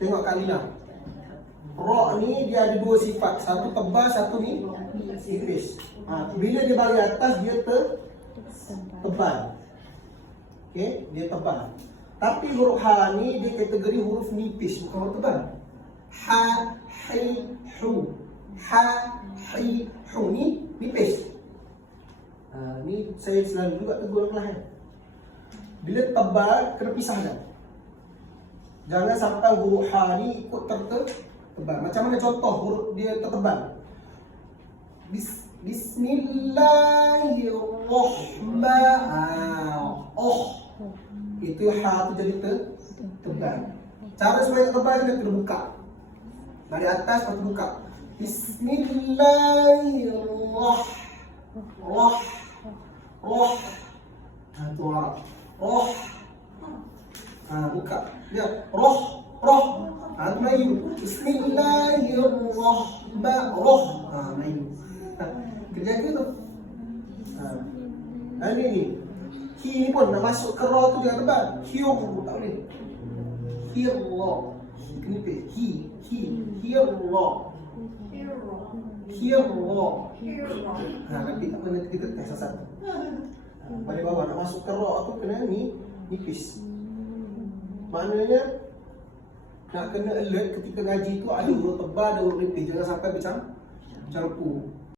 Tengok Kak Lina. Ra ni dia ada dua sifat. Satu tebal, satu ni tipis. Bila dia bagi atas dia tebal. Okey, dia tebal. Tapi huruf ha ni dia kategori huruf nipis, bukan huruf tebal. Ha, hi, hu. Ha, hi, hu ni nipis. Ni saya selalu juga tegur kelas. Bila tebal kena pisahkan. Jangan sampai huruf ha ni ikut tebal. Macam mana contoh huruf dia tertebal? Bismillahirrahmanirrahim. Itu ha tu jadi tebal. Cara supaya tak tebal dia kena buka. Dari atas lepas tu buka. Bismillahirrahmanirrahim. Tu Arab. Buka. Dia roh. Tu Melayu. Bismillahirrahmanirrahim. Melayu. Kerja ke tu? Ni. Hi ni pun nak masuk ke ra tu jangan tebal. Hiu tak boleh. Hirra. Kenipis. Hirra. Nanti tak pernah kita test satu. Pada bawah nak masuk ke ra tu kena ni nipis. Maknanya nak kena alert ketika ngaji tu ada huruf tebal, ada huruf nipis. Jangan sampai bercampur.